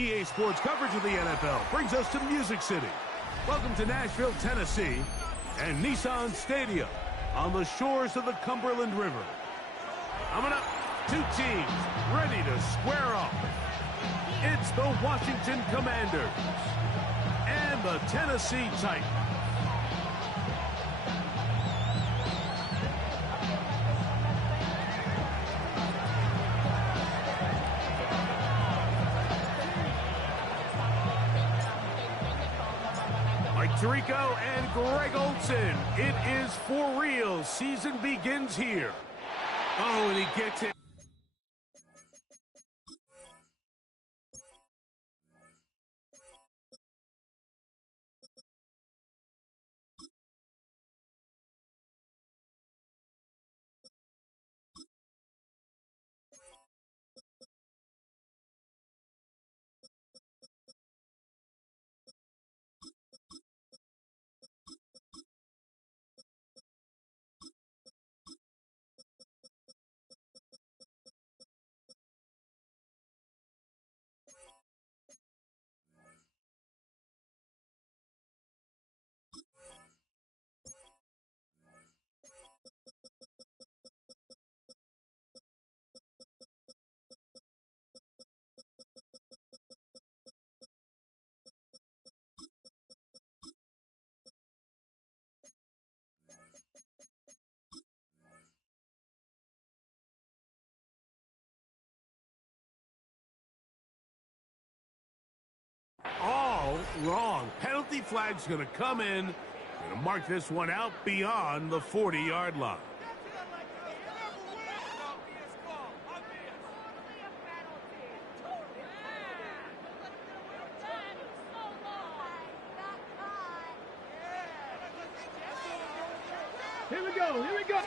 EA Sports coverage of the NFL brings us to Music City. Welcome to Nashville, Tennessee, and Nissan Stadium on the shores of the Cumberland River. Coming up, two teams ready to square off. It's the Washington Commanders and the Tennessee Titans. Mike Tirico and Greg Olson. It is for real. Season begins here. Oh, and he gets it. All wrong. Penalty flag's going to come in. Going to mark this one out beyond the 40-yard line. Here we go, here we go. All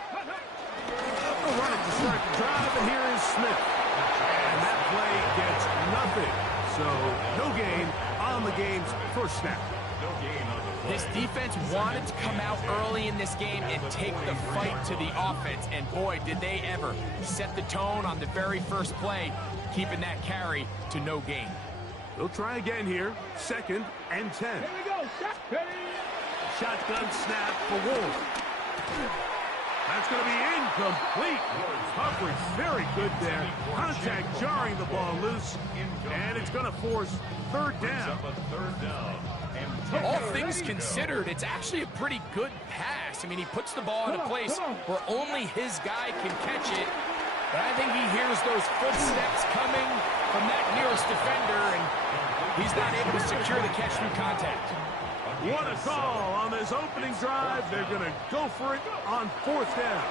right, to start the drive, and here is Smith. And that play gets nothing. So, no gain on the game's first snap. This defense wanted to come out early in this game and take the fight to the offense. And boy, did they ever set the tone on the very first play, keeping that carry to no gain. They'll try again here. 2nd and 10. Here we go, Shotgun snap for Ward. That's going to be incomplete. Coverage very good there. Contact jarring the ball loose. And it's going to force 3rd down. All things considered, it's actually a pretty good pass. I mean, he puts the ball in a place where only his guy can catch it. But I think he hears those footsteps coming from that nearest defender, and he's not able to secure the catch through contact. What a call on this opening drive. They're going to go for it on 4th down.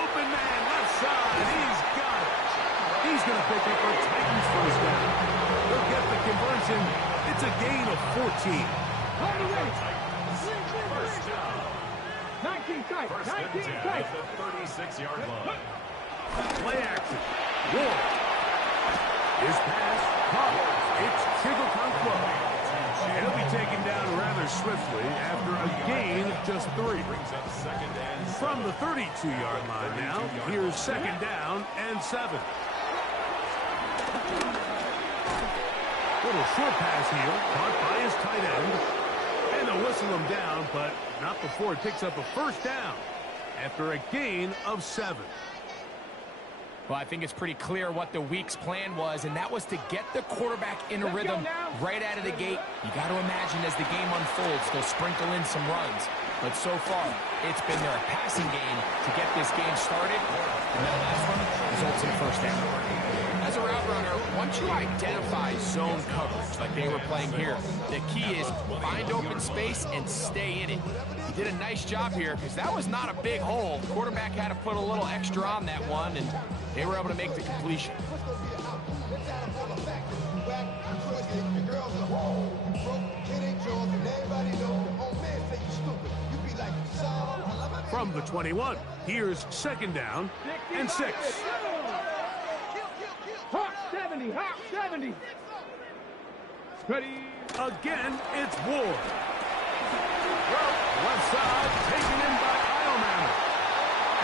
Open man, left side. He's got it. He's going to pick up a Titans first down. They'll get the conversion. It's a gain of 14. On the way. 19 tight. 19 tight. 36-yard line. Play action. Ward. His pass caught. It's Chigakonkwo. He'll be taken down rather swiftly after a gain of just 3. From the 32-yard line now, here's 2nd down and 7. Little short pass here, caught by his tight end. And they'll whistle him down, but not before it picks up a 1st down after a gain of 7. Well, I think it's pretty clear what the week's plan was, and that was to get the quarterback in a rhythm right out of the gate. You got to imagine as the game unfolds, they'll sprinkle in some runs. But so far, it's been their passing game to get this game started, and that last one results in a 1st down. As a route runner, once you identify zone coverage like they were playing here, the key is find open space and stay in it. He did a nice job here because that was not a big hole. The quarterback had to put a little extra on that one, and they were able to make the completion. From the 21, here's 2nd down and 6. Hawk 70, Hawk 70. Ready. Again, it's Ward. Left side, taken in by Eilman.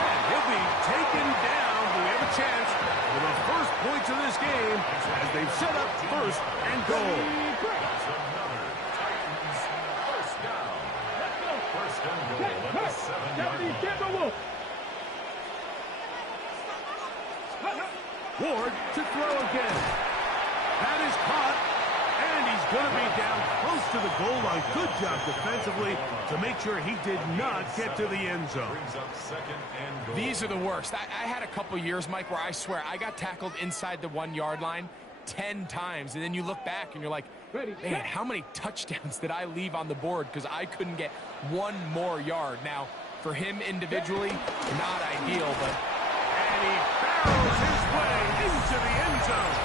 And he'll be taken down. We have a chance for the first points of this game as They've set up first and goal. That's another Titans first down. First and goal at the 7-yard line. Timberwolves. Ward to throw again. That is caught, and he's going to be down close to the goal line. Good job defensively to make sure he did not get to the end zone. Brings up second and goal. These are the worst. I had a couple years, Mike, where I swear I got tackled inside the 1-yard line 10 times, and then you look back and you're like, man, how many touchdowns did I leave on the board because I couldn't get one more yard? Now, for him individually, not ideal, but... And he barrels his way into the end zone.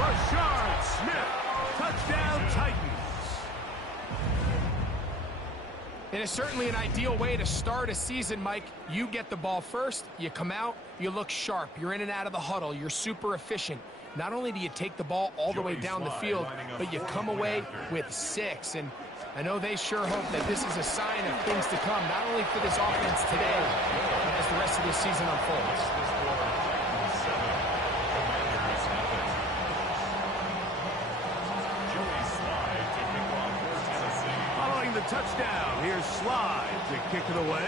Rashard Smith, touchdown Titans. It is certainly an ideal way to start a season, Mike. You get the ball first, you come out, you look sharp, you're in and out of the huddle, you're super efficient. Not only do you take the ball all the way down the field, but you come away with 6. And I know they sure hope that this is a sign of things to come, not only for this offense today, but as the rest of the season unfolds. Following the touchdown, here's Slide to kick it away.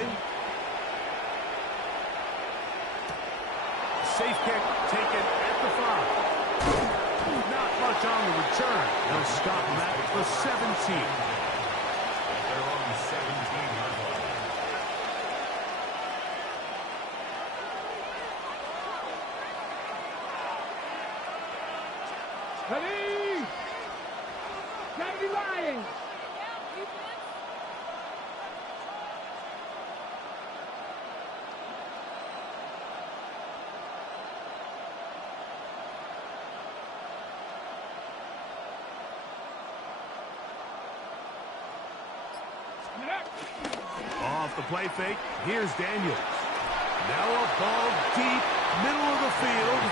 Safe kick taken at the 5. Not much on the return. They'll stop him at the 17. They're on the 17-yard line. Ready? 70 Lions. Off the play fake, here's Daniels. Now a ball deep, middle of the field,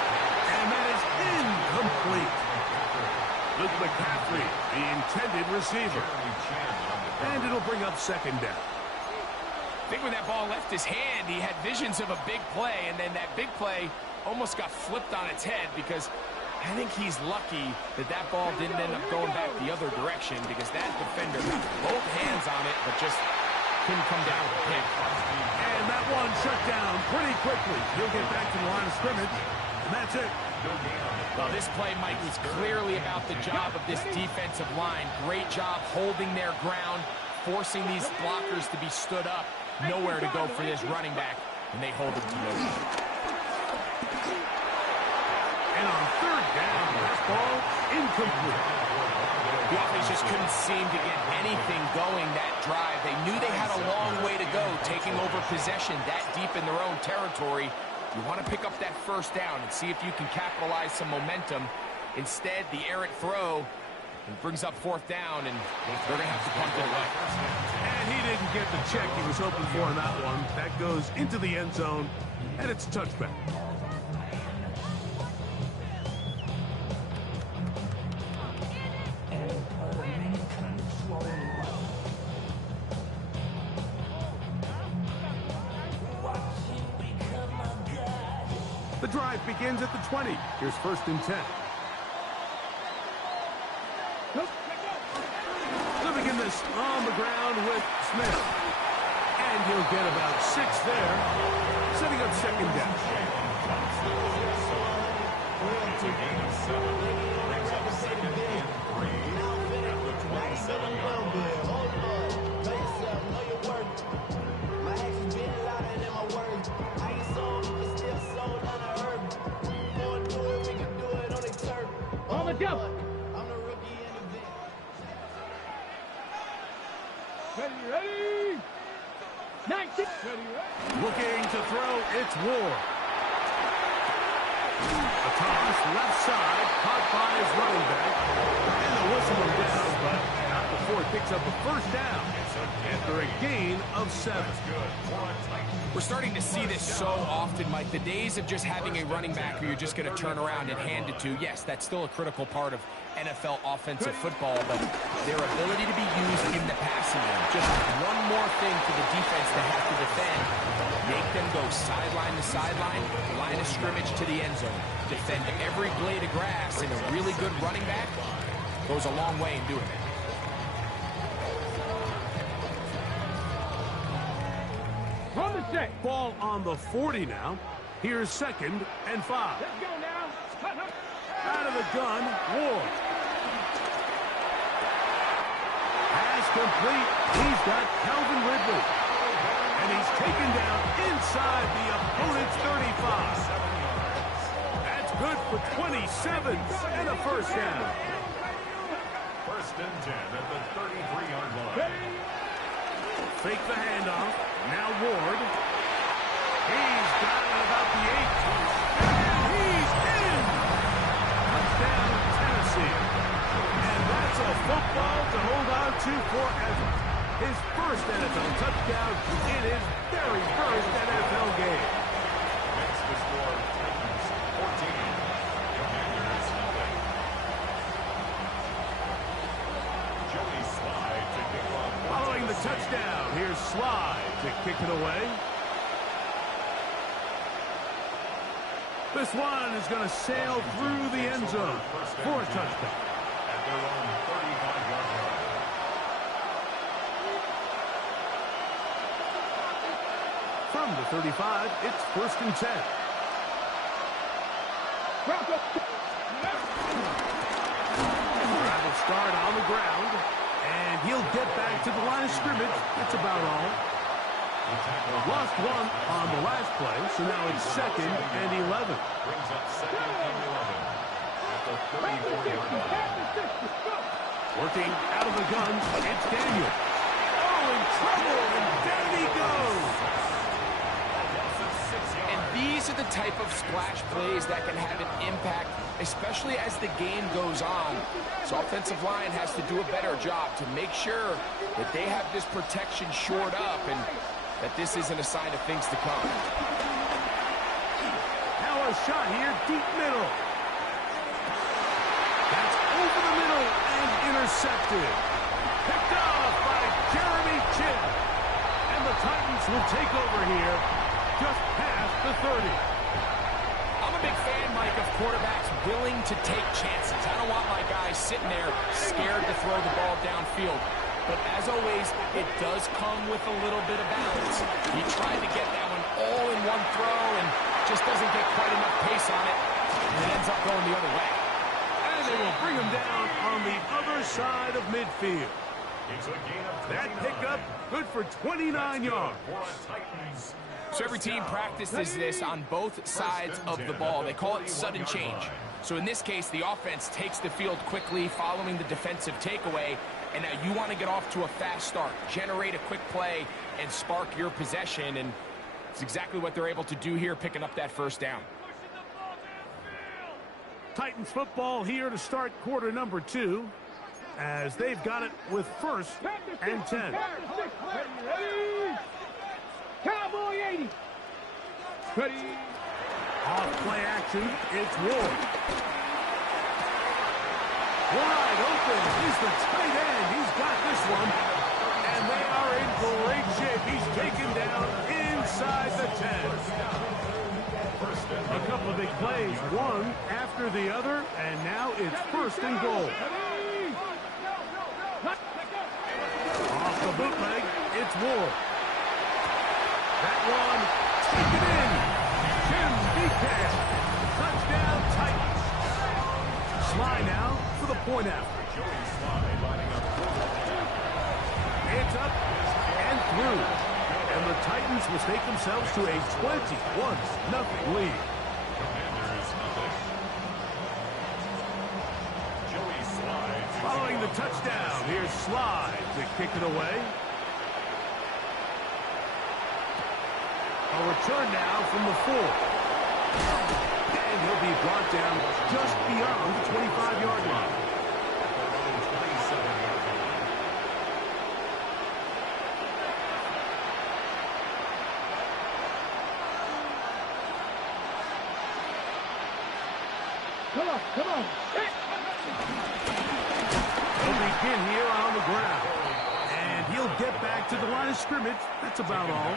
and that is incomplete. Luke McCaffrey, the intended receiver. And it'll bring up second down. I think when that ball left his hand, he had visions of a big play, and then that big play almost got flipped on its head because I think he's lucky that that ball didn't end up going back the other direction because that defender got both hands on it but just couldn't come down with a pick. And that one shut down pretty quickly. He'll get back to the line of scrimmage, and that's it. Well, this play, Mike, was clearly about the job of this defensive line. Great job holding their ground, forcing these blockers to be stood up. Nowhere to go for this running back, and they hold it to nowhere. And on third down, that ball incomplete. The offense just couldn't seem to get anything going that drive. They knew they had a long way to go, taking over possession that deep in their own territory. You want to pick up that first down and see if you can capitalize some momentum. Instead, the errant throw brings up fourth down, and they're going to have to punt it away. And he didn't get the check he was hoping for in that one. That goes into the end zone, and it's a touchback. The drive begins at the 20. Here's first and 10. They'll begin this on the ground with Smith. And he'll get about 6 there, setting up second down. It's a gain of 7. Brings up second and 3 at the 27-yard line. Go. Ready? 19. Looking to throw, it's Ward. A toss left side, caught by his running back. And the whistle will down, but not before before it picks up a first down after a gain of 7. We're starting to see this so often, Mike. The days of just having a running back who you're just going to turn around and hand it to, yes, that's still a critical part of NFL offensive football, but their ability to be used in the passing game, just one more thing for the defense to have to defend. Make them go sideline to sideline, line of scrimmage to the end zone. Defend every blade of grass, and a really good running back goes a long way in doing that. Run the set. Ball on the 40 now. Here's 2nd and 5. Let's go now. Out of the gun, Ward. Pass complete. He's got Calvin Ridley. And he's taken down inside the opponent's 35. That's good for 27 and a first down. 1st and 10 at the 33-yard line. Fake the handoff. Now Ward. He's got it about the 8. And he's in. Touchdown, Tennessee. And that's a football to hold on to forever. His first NFL touchdown in his very first NFL game. Next to score, Titans 14. Commanders nothing. Joey Slide to kick off. Following the touchdown, here's Slide to kick it away. This one is going to sail through the end zone for a touchdown. At their own 35-yard line. From the 35, it's 1st and 10. Travel start on the ground, and he'll get back to the line of scrimmage. That's about all. Lost one on the last play, so now it's 2nd and 11. Brings up 2nd and 11 at the 34-yard line. Working out of the gun, it's Daniel. Oh, in trouble, and down he goes. And these are the type of splash plays that can have an impact, especially as the game goes on. So offensive line has to do a better job to make sure that they have this protection shored up and that this isn't a sign of things to come. Now a shot here, deep middle. That's over the middle and intercepted. Picked off by Jeremy Chinn. And the Titans will take over here just past the 30. I'm a big fan, Mike, of quarterbacks willing to take chances. I don't want my guys sitting there scared to throw the ball downfield. But as always, it does come with a little bit of balance. He tried to get that one all in one throw and just doesn't get quite enough pace on it. And it ends up going the other way. And they will bring him down on the other side of midfield. It's a gain of 29. That pickup, good for 29 yards. For a Titans. So every team practices this on both sides of the ball. They call it sudden change. So in this case, the offense takes the field quickly following the defensive takeaway. And now you want to get off to a fast start, generate a quick play, and spark your possession. And it's exactly what they're able to do here, picking up that first down. Titans football here to start quarter number 2, as they've got it with 1st and 10. Ready? Cowboy 80. Ready? Off play action, it's Ward. Wide open is the tight end. He's got this one. And they are in great shape. He's taken down inside the 10. A couple of big plays, one after the other, and now it's 1st and goal. Off the bootleg, it's Ward. That one, taken in. Jim Beacast. Touchdown, Titans. Sly now for the point after. Joey Slide lining up. It's up and through. And the Titans will take themselves to a 21-0 lead. Commanders nothing. Joey Slide. Following the touchdown, here's Slide to kick it away. A return now from the 4. And he'll be brought down just beyond the 25-yard line. Come on, come on. He'll begin here on the ground. And he'll get back to the line of scrimmage. That's about all.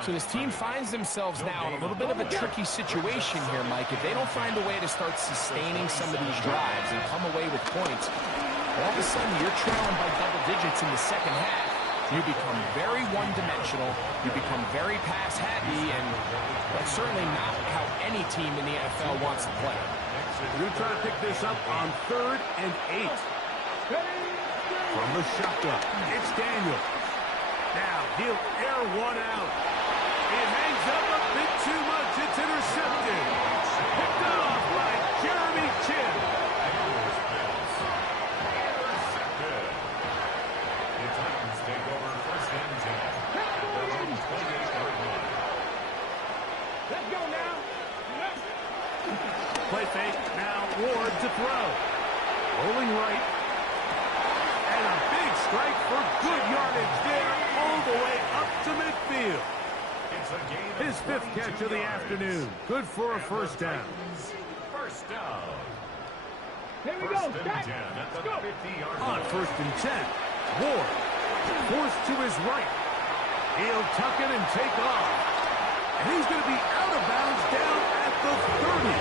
So this team finds themselves now in a little bit of a tricky situation here, Mike. If they don't find a way to start sustaining some of these drives and come away with points, all of a sudden you're trailing by double digits in the second half. You become very one-dimensional. You become very pass-happy, and that's certainly not how any team in the NFL wants to play. We're going to try to pick this up on 3rd and 8. From the shotgun, it's Daniel. Now, he'll air one out. It hangs up a bit too much. It's intercepted. Picked off by Jeremy Chin. Intercepted. The Titans take over 1st and 10. Their own 28-yard line. Let's go now. Play fake. Now Ward to throw. Rolling right. And a big strike for good yardage there all the way up to midfield. It's a gain His 5th catch of the afternoon. Good for a first down. First down. Here we go. First and 10 Back. at the Let's go. 50-yard On line. 1st and 10. Ward forced to his right. He'll tuck it and take off. And he's going to be out of bounds down at the 30.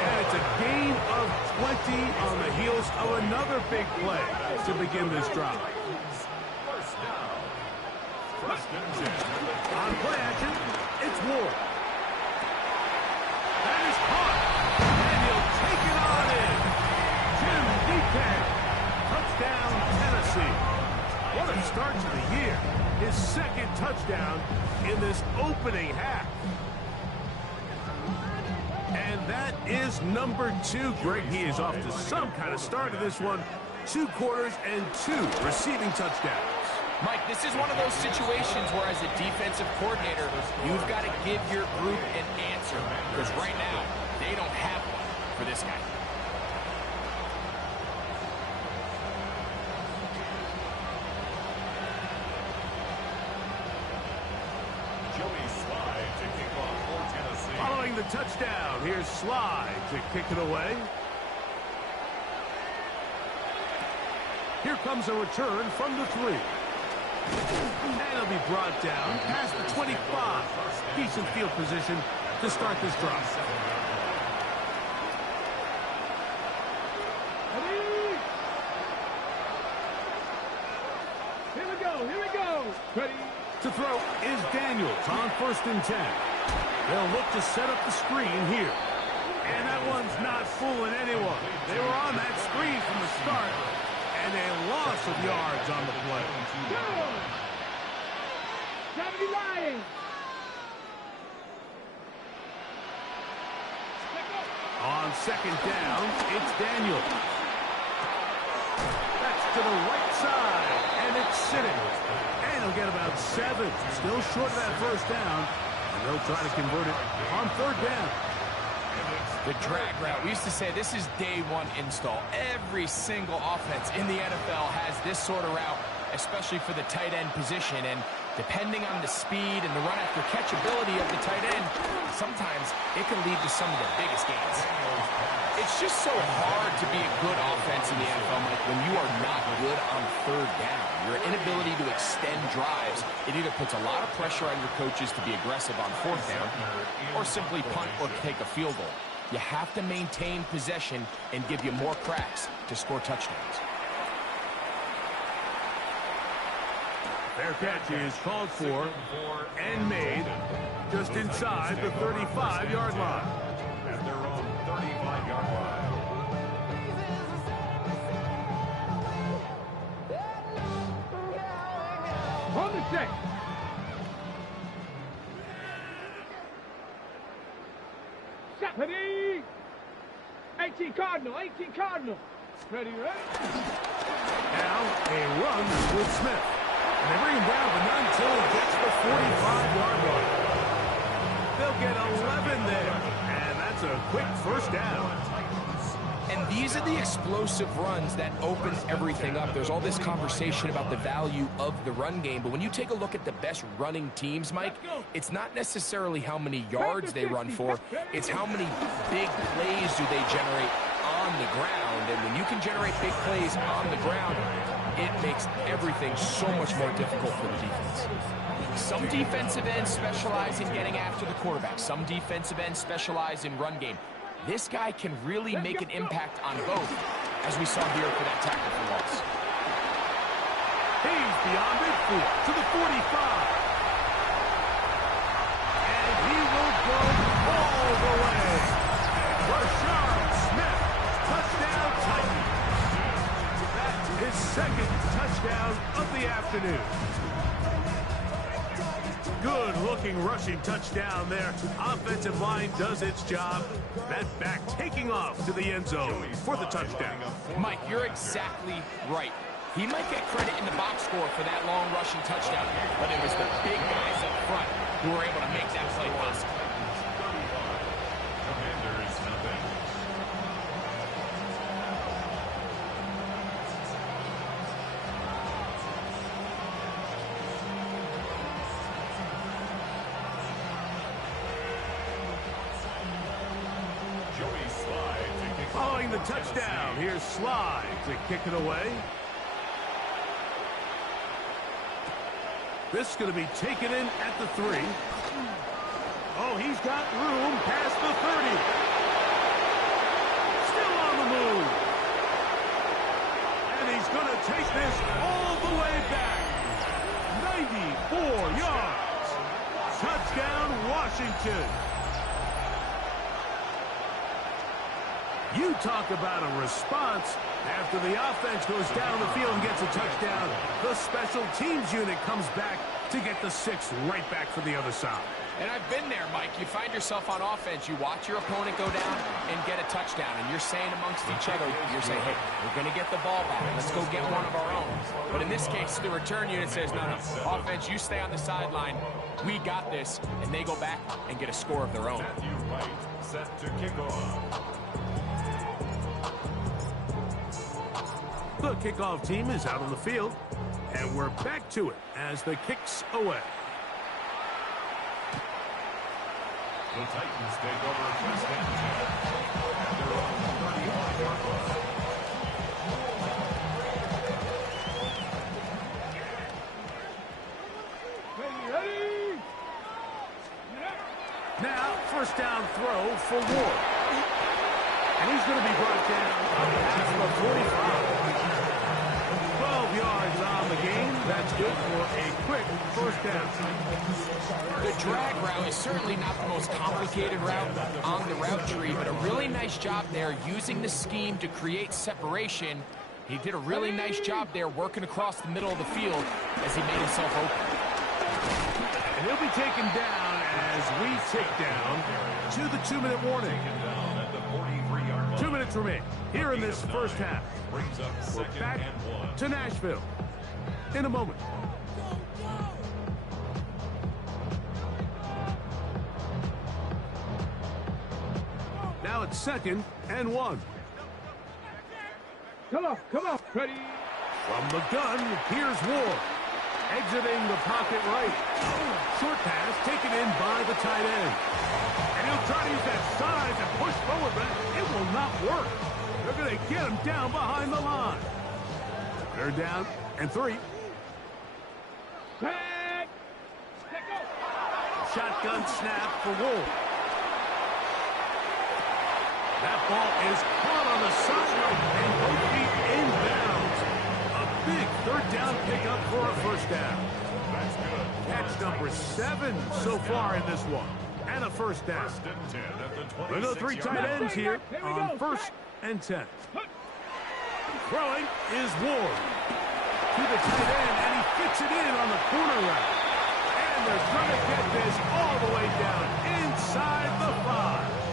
And it's a gain of 20 on the heels of another big play to begin this drive. First down. 1st and 10 at the On play action, it's Ward. That is caught. And he'll take it on in. Jim Deacon. Touchdown, Tennessee. What a start to the year. His 2nd touchdown in this opening half. And that is number 2. Greg, he is off to some kind of start to this one. 2 quarters and 2 receiving touchdowns. Mike, this is one of those situations where as a defensive coordinator, you've got to give your group an answer. Because right now, they don't have one for this guy. Joey Slide to kick off for Tennessee. Following the touchdown, here's Slide to kick it away. Here comes a return from the 3. And he'll be brought down past the 25. Decent field position to start this drive. Ready? Here we go. Here we go. Ready? To throw is Daniels on 1st and 10. They'll look to set up the screen here. And that one's not fooling anyone. They were on that screen from the start. And a loss of yards on the play. Go. Gravity lying. On 2nd down, it's Daniels. That's to the right side, and it's sitting. And he'll get about 7. Still short of that first down. And they'll try to convert it on 3rd down. The drag route. We used to say this is day 1 install. Every single offense in the NFL has this sort of route, especially for the tight end position. And depending on the speed and the run after catch ability of the tight end, sometimes it can lead to some of the biggest gains. It's just so hard to be a good offense in the NFL, Mike, when you are not good on 3rd down. Your inability to extend drives, it either puts a lot of pressure on your coaches to be aggressive on 4th down or simply punt or take a field goal. You have to maintain possession and give you more cracks to score touchdowns. Fair catch is called for and made just inside the 35-yard line. At their own 35-yard line. On the set. Set. Ready? 18 Cardinal. 18 Cardinal. Ready, ready? Now a run with Smith. And they bring him down, but not until he gets the 45-yard line. They'll get 11 there. And that's a quick first down. And And these are the explosive runs that open everything up. There's all this conversation about the value of the run game, but when you take a look at the best running teams, Mike, it's not necessarily how many yards they run for, it's how many big plays do they generate on the ground. And when you can generate big plays on the ground, it makes everything so much more difficult for the defense. Some defensive ends specialize in getting after the quarterback. Some defensive ends specialize in run game. This guy can really make an impact on both, as we saw here for that tackle for loss. He's beyond midfield to the 45. And he will go all the way. Rashard Smith, touchdown Titans. That's his second touchdown of the afternoon. Good-looking rushing touchdown there. Offensive line does its job. That back taking off to the end zone for the touchdown. Mike, you're exactly right. He might get credit in the box score for that long rushing touchdown, but it was the big guys up front who were able to make that play possible. Following the touchdown, here's Slide to kick it away. This is going to be taken in at the 3. Oh, he's got room past the 30. Still on the move. And he's going to take this all the way back. 94 yards. Touchdown, Washington. You talk about a response. After the offense goes down the field and gets a touchdown, the special teams unit comes back to get the 6 right back for the other side. And I've been there, Mike. You find yourself on offense, you watch your opponent go down and get a touchdown, and you're saying amongst each other, you're saying, hey, we're going to get the ball back. Let's go get one of our own. But in this case, the return unit says, no, offense, you stay on the sideline. We got this. And they go back and get a score of their own. Set to kick off. The kickoff team is out on the field, and we're back to it as the kick's away. The Titans take over first and 10. They're on the 35-yard line. Ready? Now, first down throw for Ward. And he's going to be brought down past the 45. 12 yards on the game. That's good for a quick first down. The drag route is certainly not the most complicated route on the route tree, but a really nice job there using the scheme to create separation. He did a really nice job there working across the middle of the field as he made himself open. And he'll be taken down as we tick down to the 2-minute warning. 2 minutes remain here in this first half. We're back to Nashville in a moment. Now it's 2nd and 1. Come on, ready? From the gun, here's Ward. Exiting the pocket right. Short pass taken in by the tight end. And he'll try to use that size and push forward, but it will not work. They're going to get him down behind the line. They're down and 3. Back. Shotgun snap for Ward. That ball is caught on the sideline and both feet inbounds. A big third down pickup for a first down. That's good. Catch number 7 so far in this one. And a first down. First and 10 at the Look at the 3 tight ends here on 1st and 10. Throwing is Ward. To the tight end, and he fits it in on the corner route. And they're going to get this all the way down inside the 5.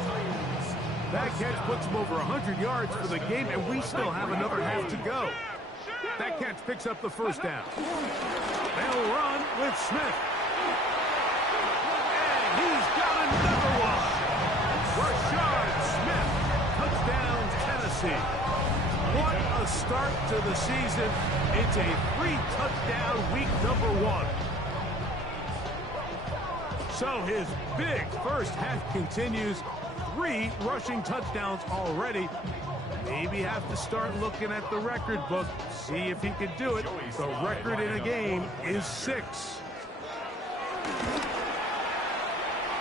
That catch puts him over 100 yards for the game, and we still have another half to go. That catch picks up the first down. They'll run with Smith. And he's got another one. Rashard Smith. Touchdown, Tennessee. Tennessee. What a start to the season. It's a 3-touchdown week number 1. So his big first half continues. 3 rushing touchdowns already. Maybe have to start looking at the record book, see if he can do it. The record in a game is 6.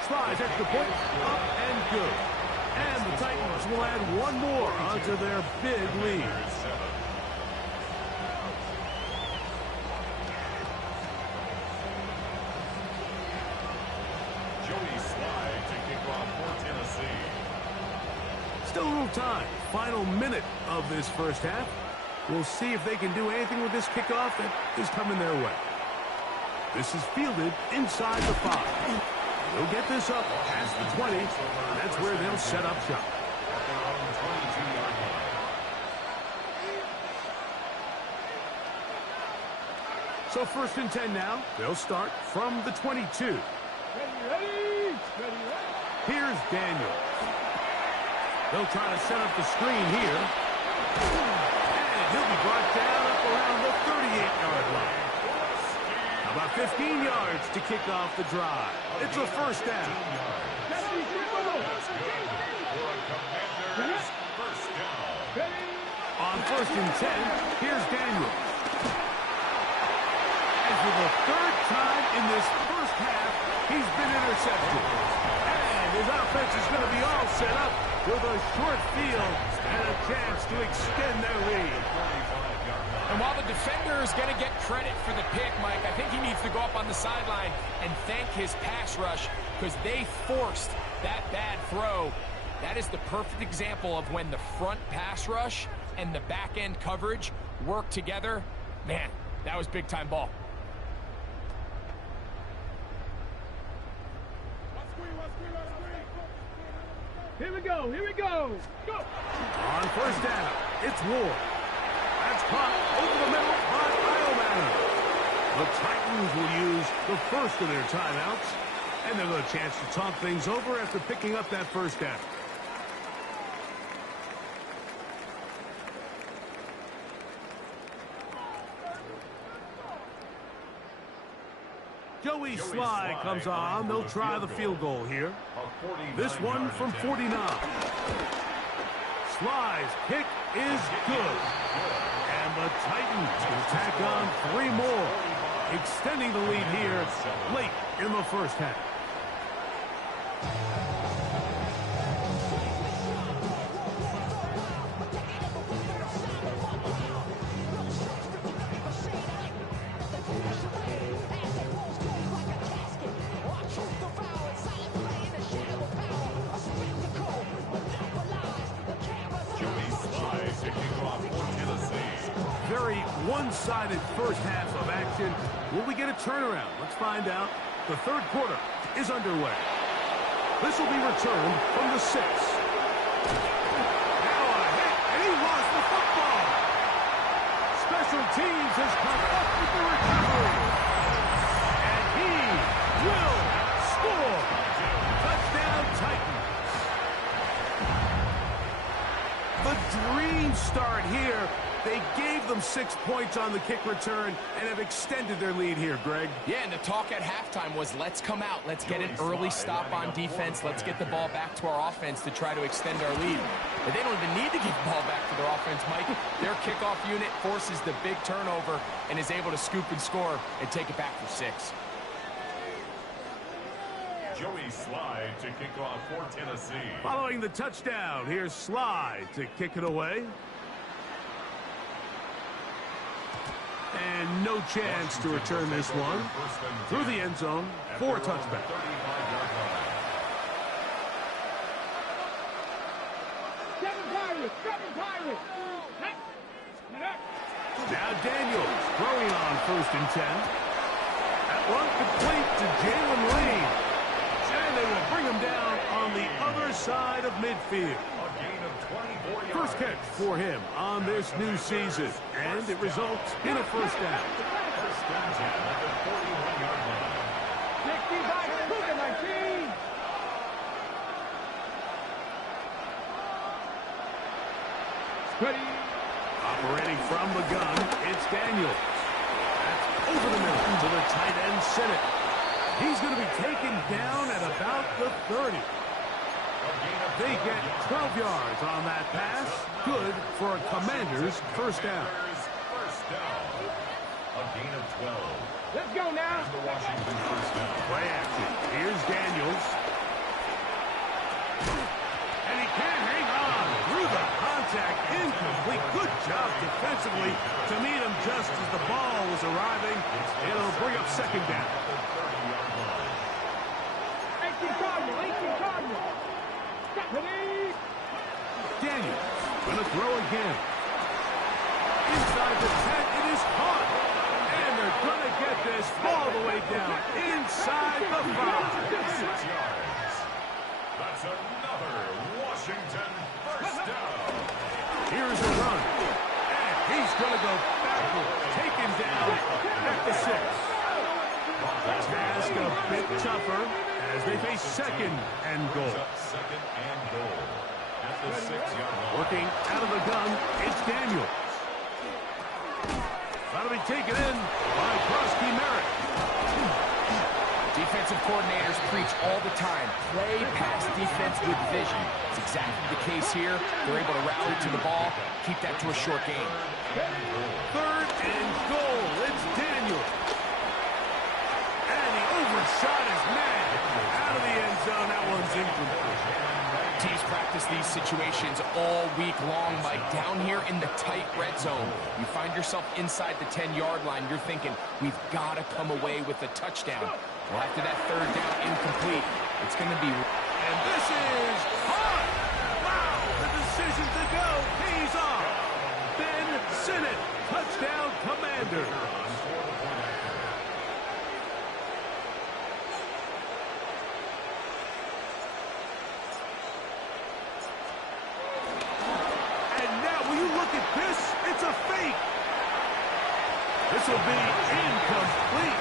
Slides at the point, up and good. And the Titans will add 1 more onto their big lead. Still a little time. Final minute of this first half. We'll see if they can do anything with this kickoff that is coming their way. This is fielded inside the 5. They'll get this up past the 20. That's where they'll set up shop. So 1st and 10 now. They'll start from the 22. Ready. Here's Daniel. They'll try to set up the screen here. And he'll be brought down up around the 38-yard line. About 15 yards to kick off the drive. It's a first down. On 1st and 10, here's Daniel. And for the 3rd time in this first half, he's been intercepted. And his offense is going to be all set up with a short field and a chance to extend their lead. And while the defender is going to get credit for the pick, Mike, I think he needs to go up on the sideline and thank his pass rush because they forced that bad throw. That is the perfect example of when the front pass rush and the back end coverage work together. Man, that was big-time ball. Here we go. Go. On 1st down, it's Ward. That's caught over the middle by Iomanner. The Titans will use the first of their timeouts, and they'll have a chance to talk things over after picking up that first down. Joey Sly comes on. They'll try the field goal here. This one from 49. Sly's kick is good. And the Titans will tack on 3 more, extending the lead here late in the first half. Very one-sided first half of action. Will we get a turnaround? Let's find out. The 3rd quarter is underway. This will be returned from the 6. Now a hit, and he lost the football. Special teams has come up with the recovery. And he will score. Touchdown, Titans. The dream start here. They gave them 6 points on the kick return and have extended their lead here, Greg. Yeah, and the talk at halftime was let's come out. Let's get an early stop on defense. Let's get the ball back to our offense to try to extend our lead. But they don't even need to give the ball back to their offense, Mike. Their kickoff unit forces the big turnover and is able to scoop and score and take it back for 6. Joey Sly to kick off for Tennessee. Following the touchdown, here's Sly to kick it away. And no chance to return this one through the end zone for a touchback. Now Daniels throwing on 1st and 10. That one complete to Jalen Lane. And they will bring him down on the other side of midfield. First catch for him on this new season, and it results in a first down. First down at the 41-yard line. 65, look at my team. Ready. Operating from the gun, it's Daniels. That's over the middle to the tight end, Sinnott. He's going to be taken down at about the 30. They get 12 yards on that pass. Good for a Commanders first down. First down. A gain of 12. Let's go now. The Washington first down. Play action. Here's Daniels. And he can't hang on. Through the contact. Incomplete. Good job defensively to meet him just as the ball was arriving. It'll bring up second down. 18 Cardinal. 18 Cardinal. Ready. Daniels going to throw again. Inside the 10. It is caught. And they're going to get this all the way down inside the 5. 6 yards. That's another Washington first down. Here's a run. And he's going to go backward. Taken down at the 6. Task a bit tougher as they face second and goal. Second and goal. At the 6-yard line. Working out of the gun, it's Daniels. That'll be taken in by Krusty Merritt. Defensive coordinators preach all the time. Play pass defense with vision. It's exactly the case here. They're able to rally to the ball, keep that to a short game. Third and goal. It's Daniels. And he overshot his man. Out of the end zone. That one's incomplete. Teams practice these situations all week long, Mike. Down here in the tight red zone, you find yourself inside the 10-yard line. You're thinking, we've got to come away with a touchdown. Well, after that third down incomplete, it's going to be... And this is hot. Wow, the decision to go pays off. Ben Sinnott, touchdown Commander. And now, will you look at this? It's a fake. This will be incomplete.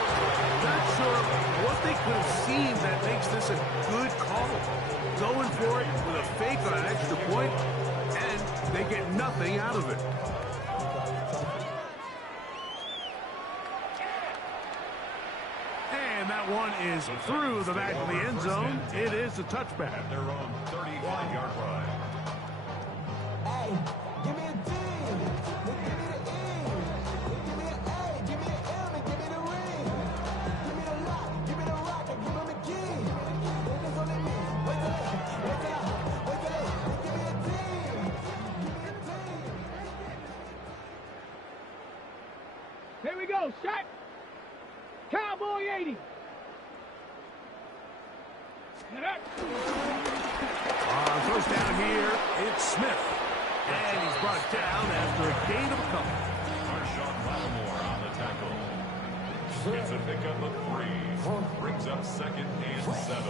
Not sure what they could have seen that makes this a good call. Going for it with a fake on an extra point, and they get nothing out of it. And that one is through the back of the end zone. It is a touchback. At their own 35-yard line. Hey, give me a D. Give me the E. Give me an A. Give me an M. And give me the ring. Give me the lock. Give me the rock. And give me the key. Then it's only me. Wait till give me a D. Give me a D. Here we go. Shot. Cowboy 80. On first down here, it's Smith. And he's brought down after a gain of a couple. Marshawn Lattimore on the tackle. Gets a pickup of 3. Brings up second and 7.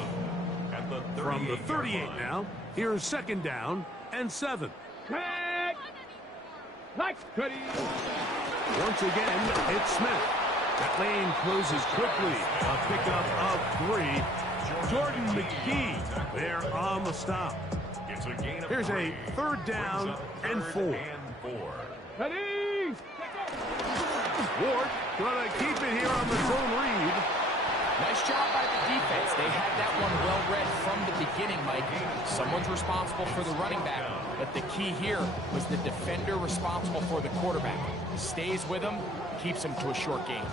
At the 38 From the 38 now, here's second down and 7. Track. Like. Ready. Once again, it's Smith. That lane closes quickly. A pickup of 3. Jordan McGee there on the stop. It's a gain of Here's 3. a third down and 4. Ready. Ward gonna keep it here on the zone read. Nice job by the defense. They had that one well read from the beginning, Mike. Someone's responsible for the running back, but the key here was the defender responsible for the quarterback. Stays with him, keeps him to a short game.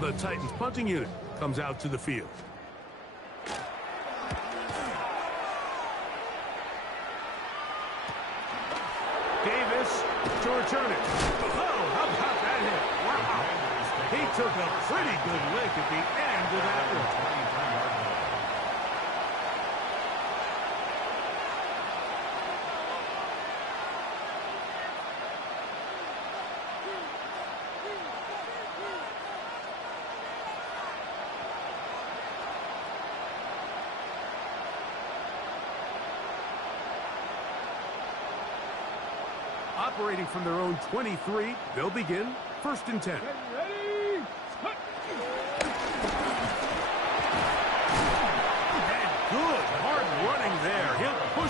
The Titans punting unit comes out to the field. Davis to return it. Oh, how about that hit? Wow. He took a pretty good lick at the end of that one. Operating from their own 23, they'll begin first and 10. Ready.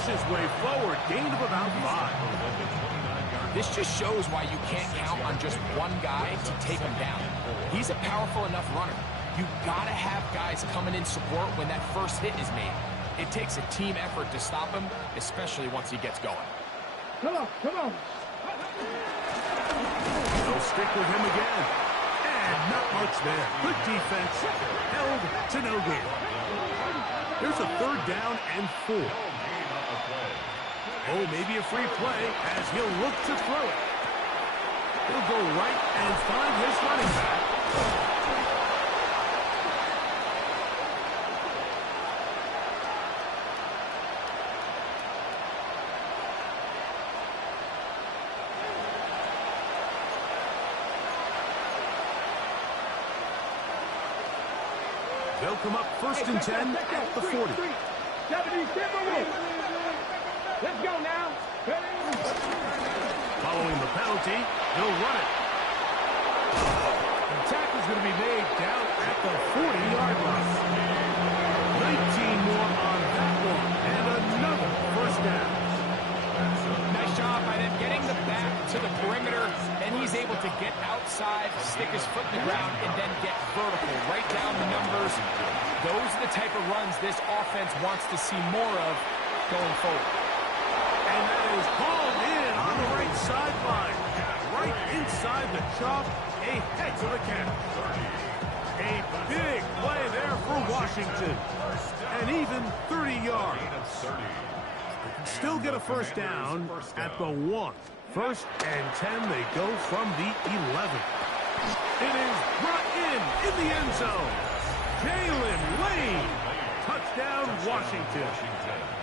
pushes way forward. Gain of about 5. This just shows why you can't count on just one guy to take him down. He's a powerful enough runner. You gotta have guys coming in support when that first hit is made. It takes a team effort to stop him, especially once he gets going. Come on, come on. They'll stick with him again. And not much there. Good defense. Held to no gain. Here's a 3rd down and 4. Oh, maybe a free play as he'll look to throw it. He'll go right and find his running back. They'll come up 1st and 10 at the 40. Let's go now. Following the penalty, he'll run it. The tackle's going to be made down at the 40-yard line. 19 more on that one, and another 1st down. Nice job by them getting the back to the perimeter, and he's able to get outside, stick his foot in the ground, and then get vertical, right down the numbers. Those are the type of runs this offense wants to see more of going forward. And that is hauled in on the right sideline. Right inside the chalk. A heck of a catch. A big play there for Washington. And even 30 yards. They can still get a 1st down at the 1. 1st and 10, they go from the 11. It is brought in the end zone. Jalen Lane. Touchdown, Washington.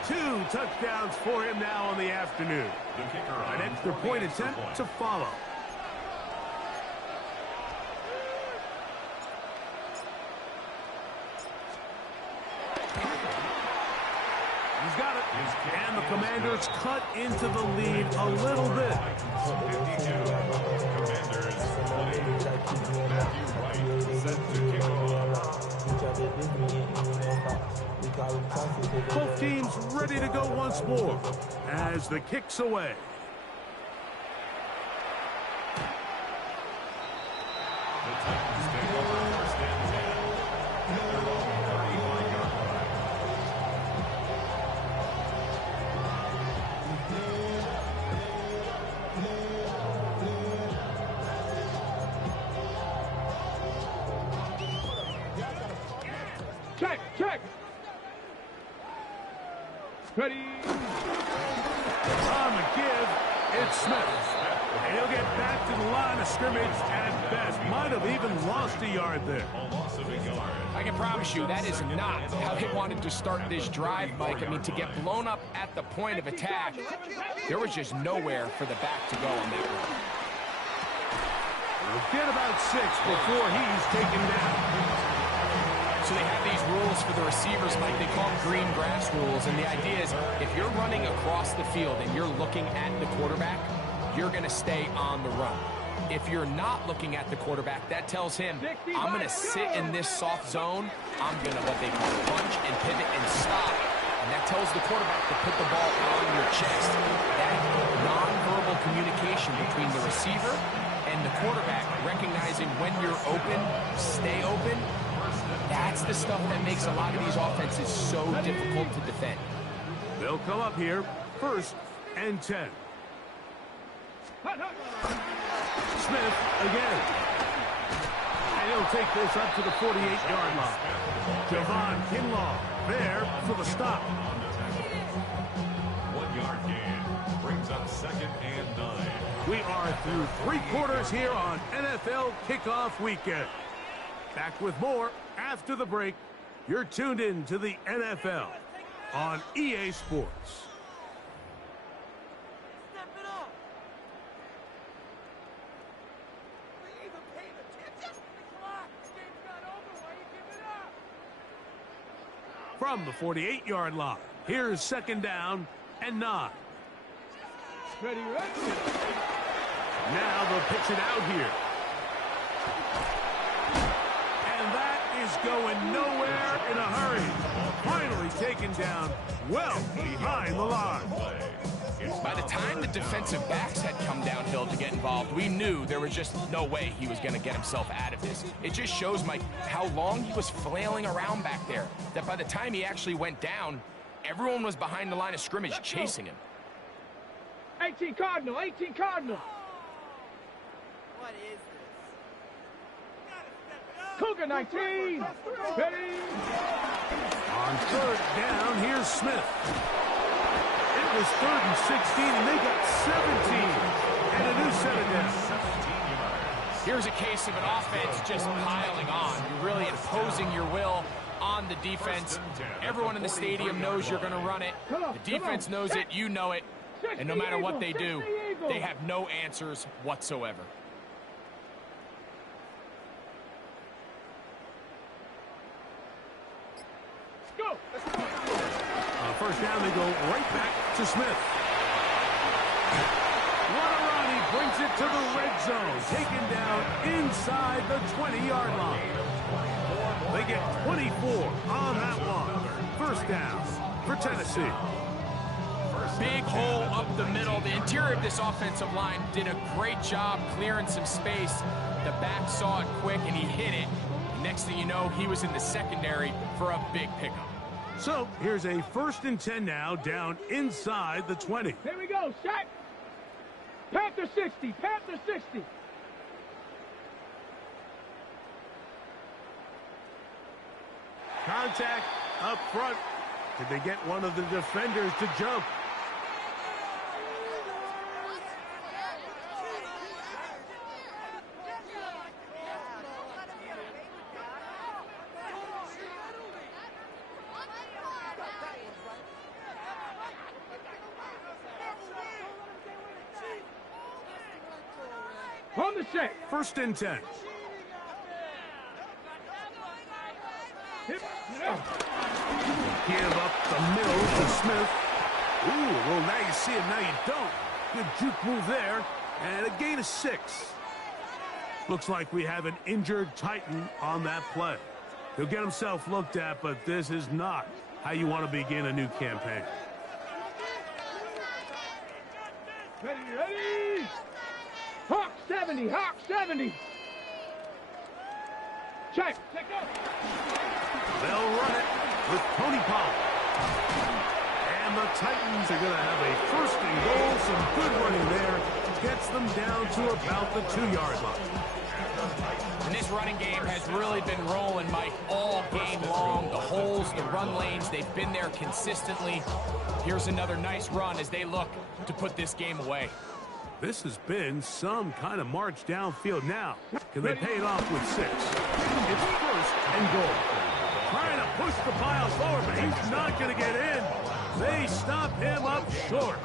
2 touchdowns for him now on the afternoon. An extra point attempt to follow. He's got it. And the Commanders cut into the lead a little bit. Both teams ready to go once more as the kick's away. The Titans take over 1st and 10. They're on the 35-yard line. Check. Ready. On the give, it's Smith. And he'll get back to the line of scrimmage at best. Might have even lost a yard there. A loss of a yard. I can promise you that is not how they wanted to start this drive, Mike. I mean, to get blown up at the point of attack, there was just nowhere for the back to go on that run. He'll get about 6 before he's taken down. So they have these rules for the receivers, Mike. They call them green grass rules. And the idea is if you're running across the field and you're looking at the quarterback, you're going to stay on the run. If you're not looking at the quarterback, that tells him, I'm going to sit in this soft zone. I'm going to what they call punch and pivot and stop. And that tells the quarterback to put the ball on your chest. That nonverbal communication between the receiver and the quarterback, recognizing when you're open, stay open, that's the stuff that makes a lot of these offenses so difficult to defend. They'll come up here 1st and 10. Smith again. And he'll take this up to the 48-yard line. Javon Kinlaw there for the stop. 1 yard gain. Brings up 2nd and 9. We are through 3 quarters here on NFL Kickoff Weekend. Back with more after the break. You're tuned in to the NFL on EA Sports. Step it up. Are you even paying attention? Come on, this game's not over. Why you give it up? From the 48-yard line, here's 2nd down and 9. Ready. Now they'll pitch it out here. And that is is going nowhere in a hurry. Finally taken down well behind the line. By the time the defensive backs had come downhill to get involved, we knew there was just no way he was going to get himself out of this. It just shows, Mike, how long he was flailing around back there, that by the time he actually went down, everyone was behind the line of scrimmage chasing him. 18 Cardinal, 18 Cardinal. What is this? Cougar 19. Ready? On third down, here's Smith. It was 3rd and 16, and they got 17. And a new set of downs. Here's a case of an offense just piling on. You're really imposing your will on the defense. Everyone in the stadium knows you're going to run it. The defense knows it. You know it. And no matter what they do, they have no answers whatsoever. Go. First down, they go right back to Smith. What a run. He brings it to the red zone. Taken down inside the 20-yard line. They get 24 on that one. First down for Tennessee. Big hole up the middle. The interior of this offensive line did a great job clearing some space. The back saw it quick, and he hit it. Next thing you know, he was in the secondary for a big pickup. So here's a 1st and 10 now, down inside the 20. Here we go, Shaq. Panther 60, Panther 60. Contact up front. Did they get one of the defenders to jump? On the set. 1st and 10. Give up the middle to Smith. Ooh, well, now you see it, now you don't. Good juke move there, and a gain of 6. Looks like we have an injured Titan on that play. He'll get himself looked at, but this is not how you want to begin a new campaign. Ready, ready. Hawk 70, Hawk 70. Check up. They'll run it with Tony Pollard. And the Titans are going to have a 1st and goal. Some good running there. Gets them down to about the 2-yard line. And this running game has really been rolling, Mike, all game long. The holes, the run lanes, they've been there consistently. Here's another nice run as they look to put this game away. This has been some kind of march downfield now. Can they pay it off with 6? It's 1st and goal. Trying to push the pile forward, but he's not going to get in. They stop him up short.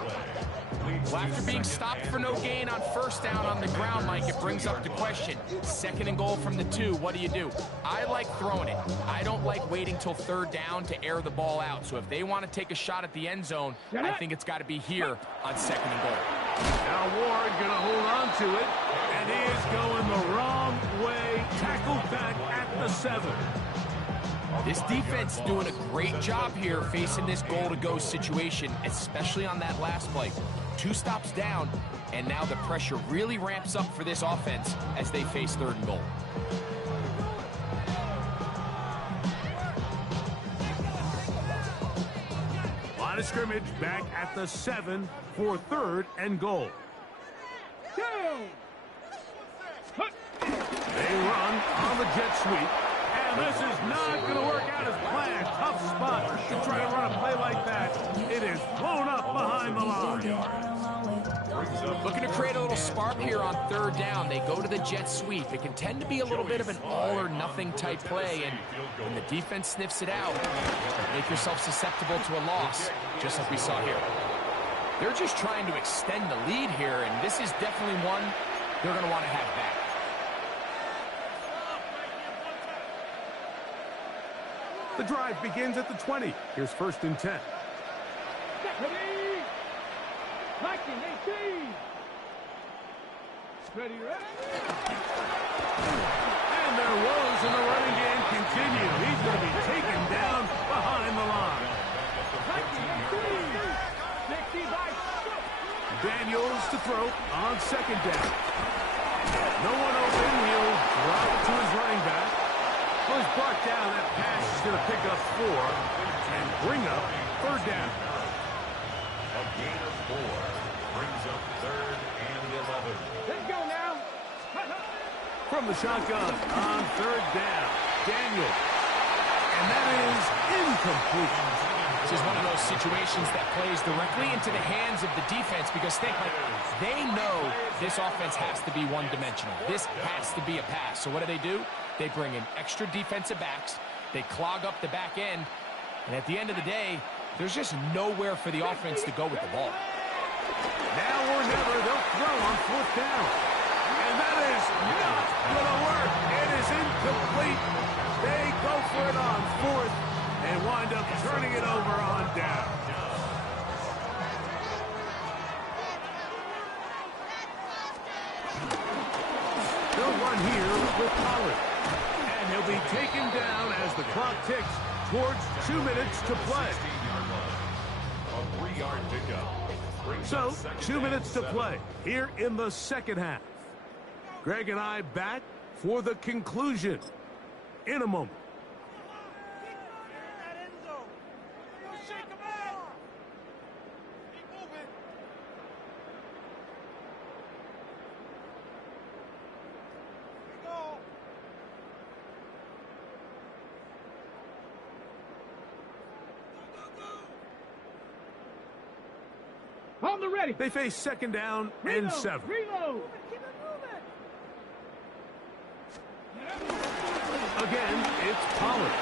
Well, after being stopped for no gain on 1st down on the ground, Mike, it brings up the question. 2nd and goal from the 2, what do? I like throwing it. I don't like waiting till 3rd down to air the ball out. So if they want to take a shot at the end zone, I think it's got to be here on 2nd and goal. Now Ward going to hold on to it, and he is going the wrong way. Tackled back at the 7. This defense doing a great job here facing this goal-to-go situation, especially on that last play. 2 stops down, and now the pressure really ramps up for this offense as they face 3rd and goal. Line of scrimmage back at the 7 for 3rd and goal. They run on the jet sweep. And this is not going to work out as planned. Tough spot to try to run a play like that. It is blown up behind the line. Looking to create a little spark here on 3rd down. They go to the jet sweep. It can tend to be a little bit of an all-or-nothing type play, and when the defense sniffs it out, make yourself susceptible to a loss, just like we saw here. They're just trying to extend the lead here, and this is definitely one they're going to want to have back. The drive begins at the 20. Here's 1st and 10. Ready, ready. And their woes in the running game continue. He's going to be taken down behind the line. Daniels to throw on second down. No one open. He'll drop it to his running back. Well, he's brought down. That pass is going to pick up 4 and bring up third down. A gain of 4 brings up 3rd and 11. Let's go now. From the shotgun on third down. Daniels. And that is incomplete. This is one of those situations that plays directly into the hands of the defense because they know this offense has to be one-dimensional. This has to be a pass. So what do? They bring in extra defensive backs. They clog up the back end. And at the end of the day, there's just nowhere for the offense to go with the ball. Now or never, they'll throw on fourth down. And that is not going to work. It is incomplete. They go for it on fourth and wind up turning it over on down. They'll run here with Pollard. And he'll be taken down as the clock ticks towards 2 minutes to play. A 3-yard pickup. So, 2 minutes to play here in the second half. Greg and I back for the conclusion in a moment. On the ready. They face second down and 7. Reload. Again, it's Pollard.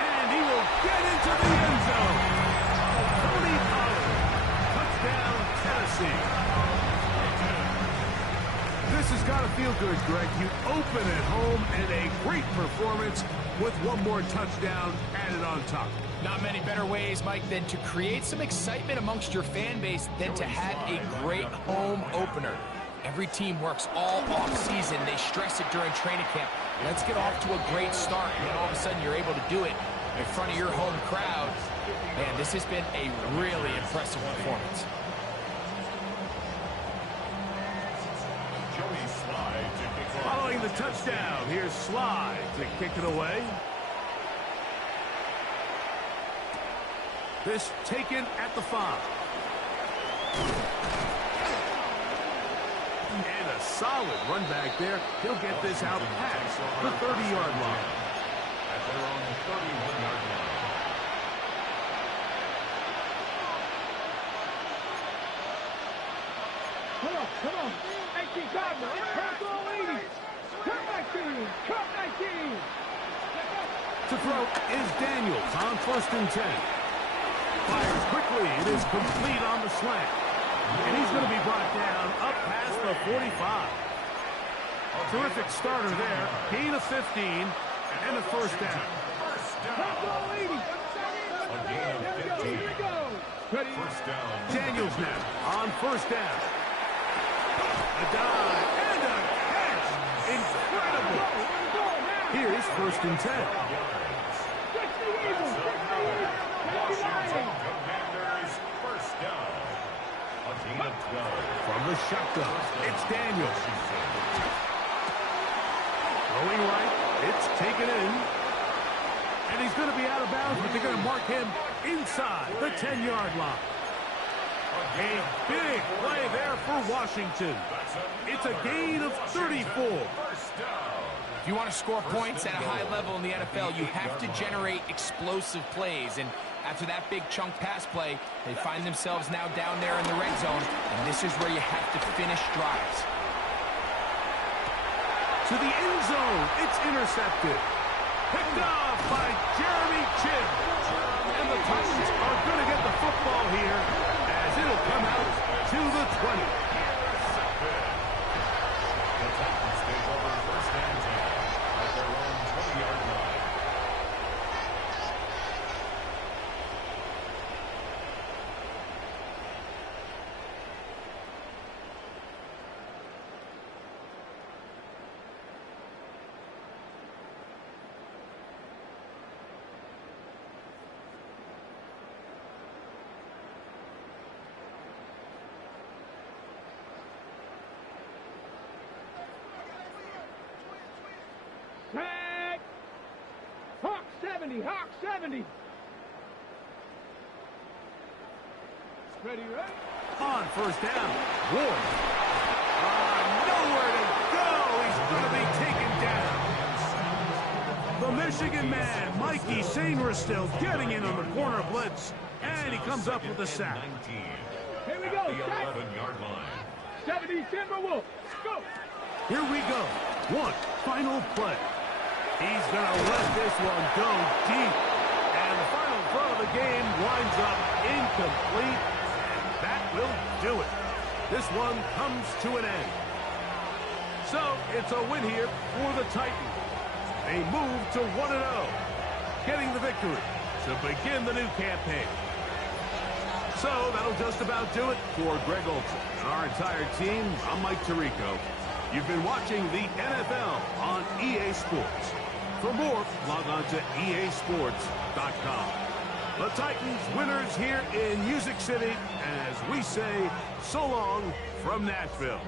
And he will get into the end zone. Tony Pollard. Touchdown, Tennessee. This has got to feel good, Greg. You open at home and a great performance with one more touchdown added on top. Not many better ways, Mike, than to create some excitement amongst your fan base than to have a great home opener. Every team works all off-season. They stress it during training camp. Let's get off to a great start, and then all of a sudden you're able to do it in front of your home crowd. Man, this has been a really impressive performance. Following the touchdown, here's Sly to kick it away. This taken at the 5. And a solid run back there. He'll get this out past the 30-yard line. At their own 31-yard line. Come on. 18 Gardner. Purple 80. Cut 19. Cut 19. To throw is Daniels on 1st and 10. Fires quickly. It is complete on the slant. And he's going to be brought down up past the 45. A terrific starter there. Gain of 15 and a first down. Purple 80. A gain of 15. Here we go. Ready. First down. Daniels now on first down. A dive and a catch. Incredible. Here is 1st and 10. Washington Commanders first down. A gain of 12. From the shotgun, it's Daniels. Going right, it's taken in. And he's going to be out of bounds, but they're going to mark him inside the 10-yard line. A big play there for Washington. It's a gain of 34. If you want to score points at a high level in the NFL, you have to generate explosive plays. And after that big chunk pass play, they find themselves now down there in the red zone. And this is where you have to finish drives. To the end zone, it's intercepted. Picked off by Jeremy Chinn. And the Titans are going to get the football here as it'll come out to the 20. The Titans take over first and 10 at their own 20-yard line. 70, Hawk 70. Ready, right? On first down, Ward. Nowhere to go. He's going to be taken down. The Michigan man, Mikey Sainristil, getting in on the corner blitz. And he comes up with a sack. Here we go, The set. 11-yard line. 70 Timberwolves. Go. Here we go. One final play. He's going to let this one go deep. And the final throw of the game winds up incomplete. And that will do it. This one comes to an end. So it's a win here for the Titans. They move to 1-0, getting the victory to begin the new campaign. So that'll just about do it for Greg Olson and our entire team. I'm Mike Tirico. You've been watching the NFL on EA Sports. For more, log on to easports.com. The Titans winners here in Music City, as we say so long from Nashville.